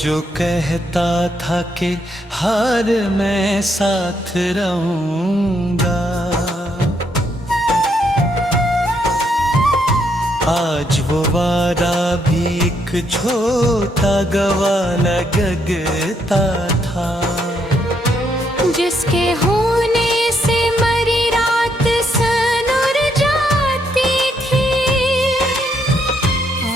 जो कहता था कि हर मैं साथ रहूंगा, आज वो वादा भी एक छोटा गवा लगता था। जिसके होने से मरी रात सनुर जाती थी,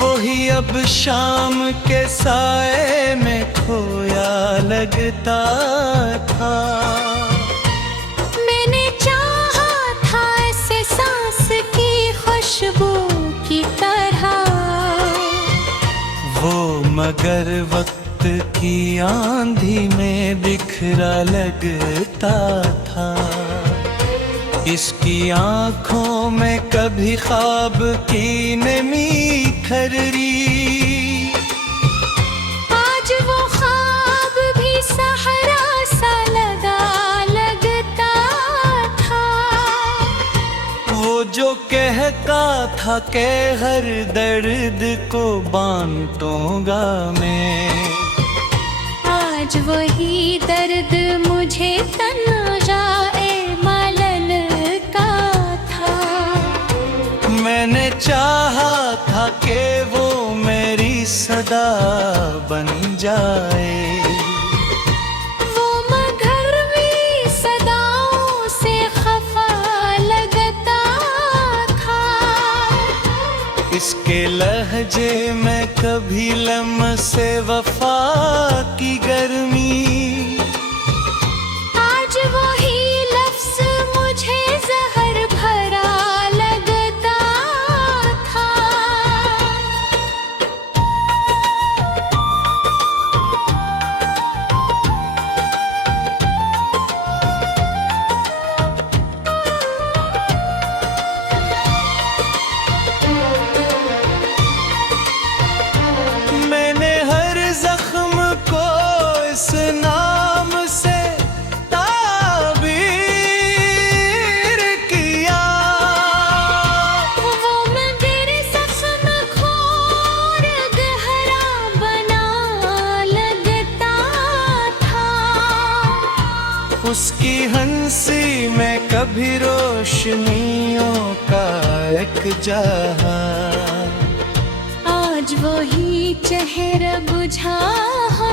वही अब शाम के साए में खोया लगता था। मैंने चाहा था ऐसे सांस की खुशबू की तरह, वो मगर वक्त की आंधी में बिखरा लगता था। इसकी आंखों में कभी ख्वाब की नमी खररी, आज वो ख्वाब भी सहरा सा लगा लगता था। वो जो कहता था कि हर दर्द को बांटूंगा मैं, आज वही दर्द मुझे तन्हाए मलल का था। मैंने चाहा था कि वो मेरी सदा बन जाए, वो मगर भी सदाओं से खफा लगता था। इसके लहजे में कभी लम्से वफा की गर्मी, आज वही लफ्ज मुझे जहर भरा लगता था। मैंने हर जख्म को इस नाम से ताबीर किया, वो मगर जख्म खोर गहरा बना लगता था। उसकी हंसी में कभी रोशनियों का एक जहां, आज वही चेहरा बुझा हो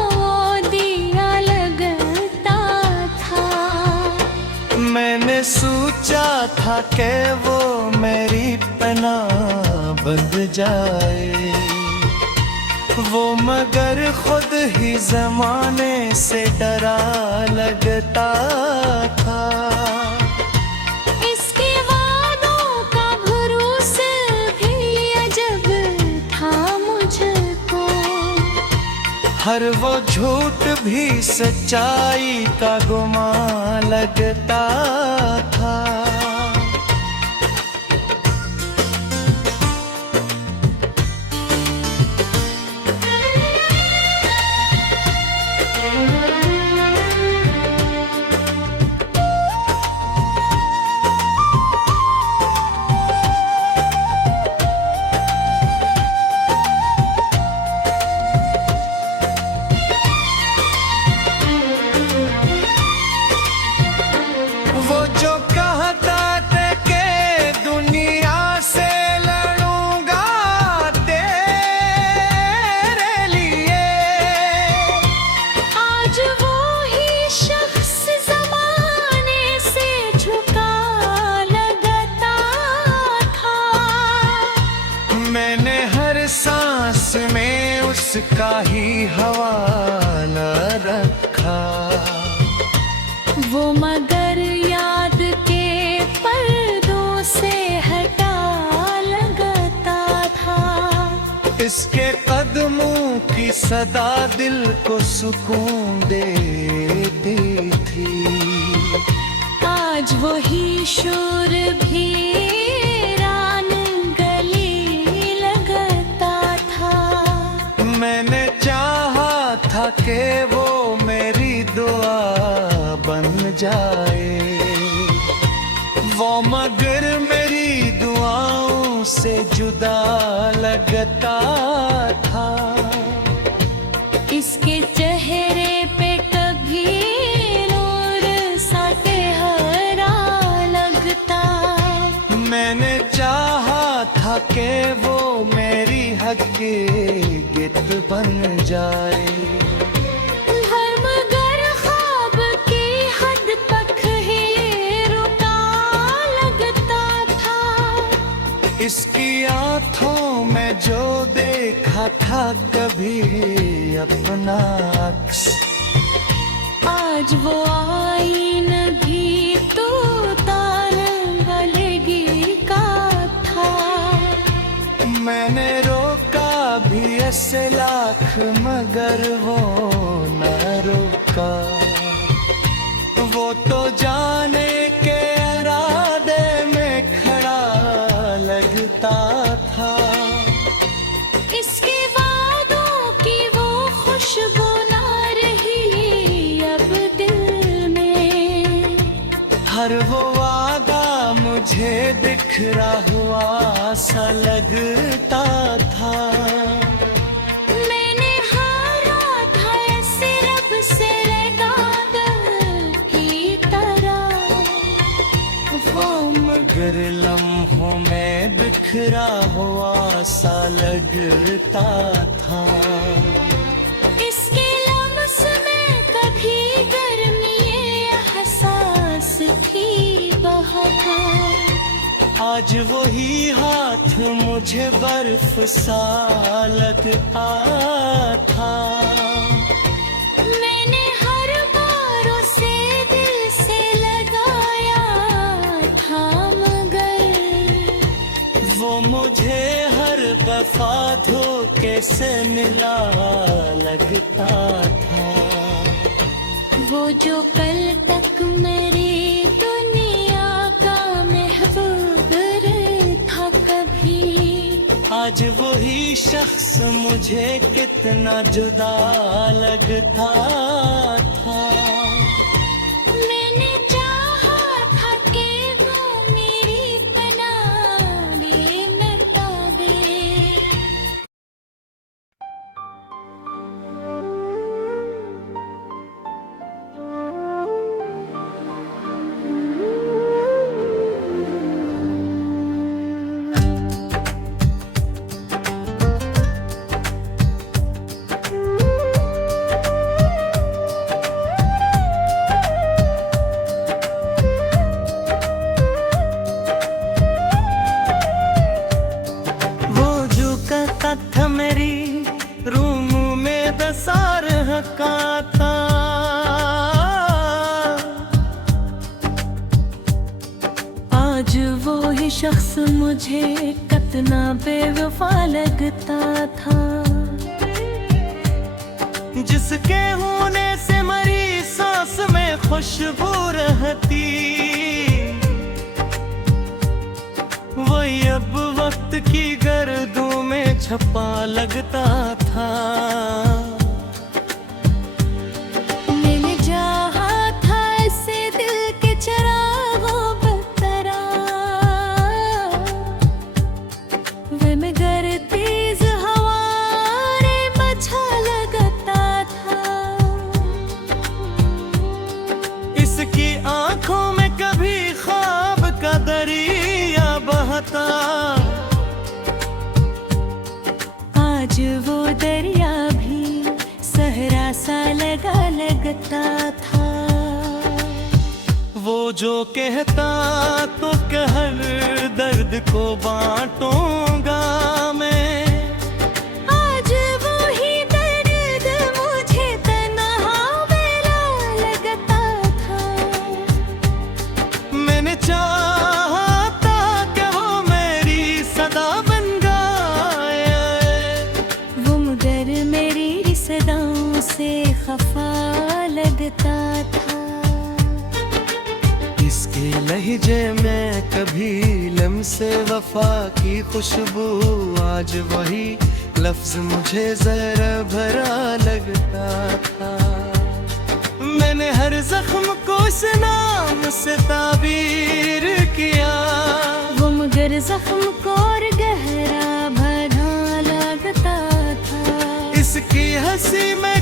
दिया लगता था। मैंने सोचा था कि वो मेरी पनाह बन जाए, वो मगर खुद ही जमाने से डरा लगता था। इसके वादों का भरोस भी अजब था मुझको, हर वो झूठ भी सच्चाई का गुमान लगता था। वो जो कहता था कि दुनिया से लड़ूंगा तेरे लिए, आज वो ही शख्स जमाने से झुका लगता था। मैंने हर सांस में उसका ही हवाला रखा, वो मगर याद के पर्दों से हटा लगता था। इसके कदमों की सदा दिल को सुकून देती थी, आज वही शोर भी रान गली लगता था। मैंने चाहा था कि वो मेरी दुआ बन जाए, वो मगर मेरी दुआओं से जुदा लगता था। इसके चेहरे पे कभी नूर सा हरा लगता। मैंने चाहा था कि वो मेरी हकीकत बन जाए, मगर ख्वाब की हद तक ही रुका लगता था। इसकी आंखों में जो देखा था कभी अपना अक्स, आज वो आईन भी तो तार वालेगी का था। मैंने रोका भी ऐसे लाख मगर वो न रोका। वो तो जाने के इरादे में खड़ा लगता था। इसके वादों की वो खुशबू ना रही अब दिल में। हर वो वादा मुझे बिखरा हुआ सा लगता था। मैंने हारा था ऐसे रब से लगा दिल की तरह। वो मगर लम्हों में बिखरा हुआ सा लगता था। इसके लम्स में कभी गर्मी एहसास थी बहुत। आज वही हाथ मुझे बर्फ सा लगता था। मैंने हर बार उसे दिल से लगाया था, मगर वो मुझे हर दफा धोखे से मिला लगता था। वो जो कल तक मेरी दुनिया का महबूब था कभी, आज वही शख्स मुझे कितना जुदा लगता था। मैंने चाहा था कि वो मेरी पनाह में मिटा दे। वो जो कहता था मेरी रूम में दसार हकाता, आज वो ही शख्स मुझे कितना बेवफा लगता था। जिसके होने से मरी सांस में खुशबू रहती, वही अब वक्त की गर्दों में छपा लगता था। मैंने चाहा था ऐसे दिल के चरागों पर तरह, वे मगर तेज हवारे बचा लगता था। इसकी आंखों में कभी ख्वाब का दरिया बहता, आज वो दरिया भी सहरा सा लगता था। वो जो कहता तो कहर दर्द को बांटूंगा मैं, आज वो ही दर्द मुझे तन्हा बेला लगता था। मैंने चाहता कि वो मेरी सदा बन गए, वो मगर मेरी सदाओं से खफा लगता था। इसके लहजे में कभी लम्से वफा की खुशबू, आज वही लफ्ज मुझे जरा भरा लगता था। मैंने हर जख्म को इस नाम से ताबीर किया, वो मगर जख्म को और गहरा भरा लगता था। इसकी हंसी में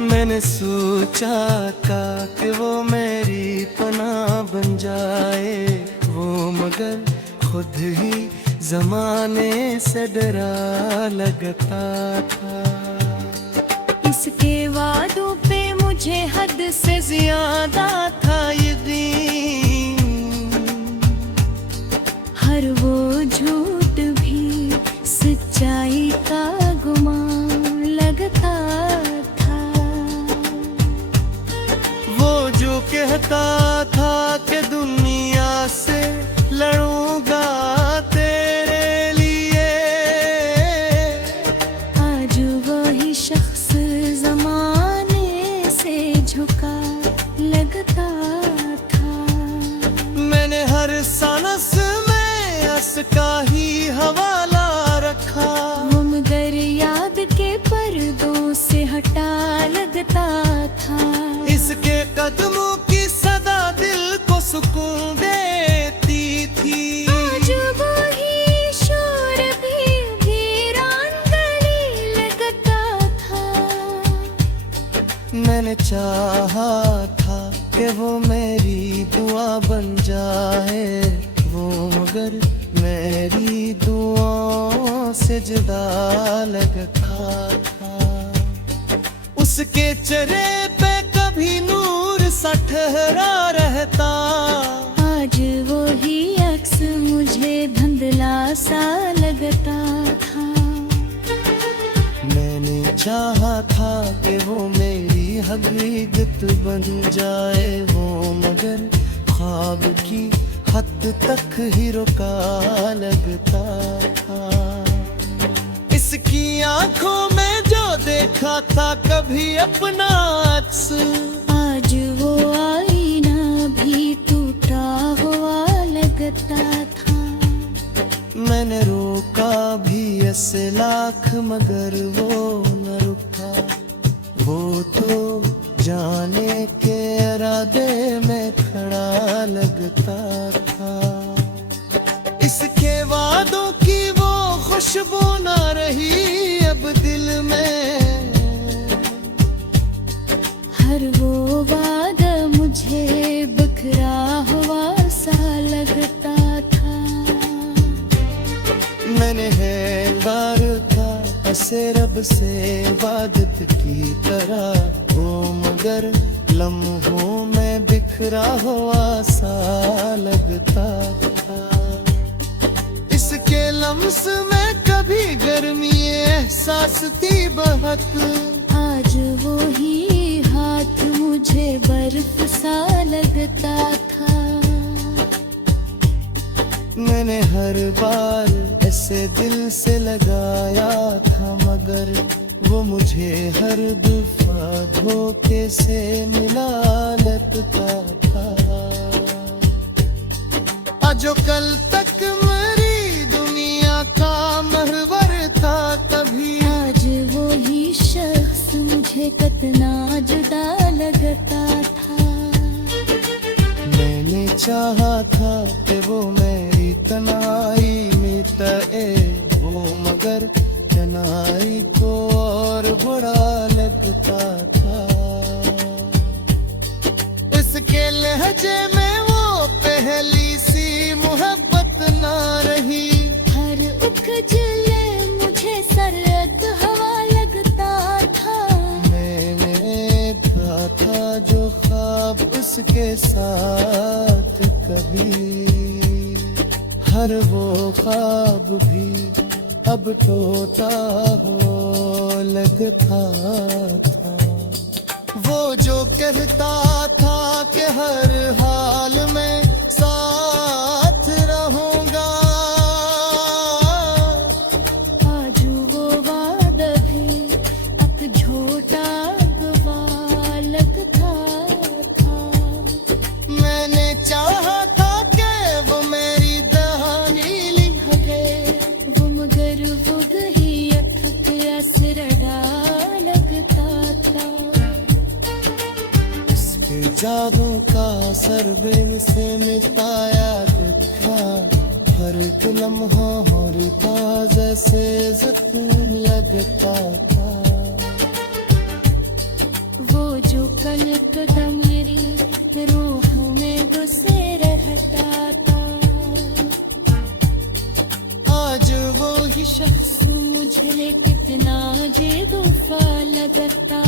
मैंने सोचा था कि वो मेरी पनाह बन जाए वो, मगर खुद ही जमाने से डरा लगता था। इसके वादों पे मुझे हद से ज्यादा था यकीन, हर वो झूठ भी सच्चाई का गुमान लगता था। वो जो कहता था कि दुनिया से लड़ूंगा तेरे लिए, आज वही शख्स जमाने से झुका लगता था। मैंने हर सांस में उसका ही हवाला रखा, वो मगर याद के पर्दों से हटा लगता था। इसके कदमों की सदा दिल को सुकून देती थी। आज वही शोर भी वीरान गली लगता था। मैंने चाहा था कि वो मेरी दुआ बन जाए वो, मगर मेरी दुआओं से जुदा लगता था। उसके चेहरे पे कभी नूर सा ठहरा रहता, आज वही अक्स मुझे धुंधला सा लगता था। मैंने चाहा था कि वो मेरी हकीकत बन जाए वो, मगर ख्वाब की हद तक ही रुका लगता था। इसकी आंखों में जो देखा था कभी अपना अक्स, आज वो आईना भी टूटा हुआ लगता था। मैंने रोका भी ऐसे लाख मगर वो न रुका, वो तो जाने के इरादे में खड़ा लगता था। इसके वादों की वो खुशबू ना रही अब दिल में, हर वो वादा मुझे बिखरा हुआ सा लगता था। मैंने है बार था ऐसे रब से इबादत की तरह वो, मगर लम्हों में बिखरा हुआ सा लगता था। इसके लम्स में कभी गर्मी एहसास थी बहुत, आज वो ही हाथ मुझे बर्फ सा लगता था। मैंने हर बार ऐसे दिल से लगाया था, मगर वो मुझे हर दफा धोखे से मिला लगता था। जो कल तक मेरी दुनिया का महवर था कभी, आज वो ही शख्स मुझे कितना जुदा लगता था। मैंने चाहा था कि वो मेरी तन्हाई मिटाए वो, मगर तन्हाई को और बुरा लगता था। इसके लहजे में वो पहली सी मोहब्बत ना रही, हर उखजले मुझे सरद हवा लगता था। मैंने था जो ख्वाब उसके साथ कभी, हर वो ख्वाब भी अब टूटा हो लगता था। वो जो कहता था कि हर हाल में साथ रहूंगा, आज वो वादा भी अब झूठा गवा लगता था। मैंने चाहा था कि वो मेरी दहानी लिख गए वो मगर वो गही अथक असरड़ा लगता था। उसके जादू का असर बिन से मिटाया था, हर लम्हा और ताज़ा से जख्म लगता था। वो जो कल कदम मेरी रूह में बसे रहता था, आज वो ही शख्स मुझे कितना जे दुफा लगता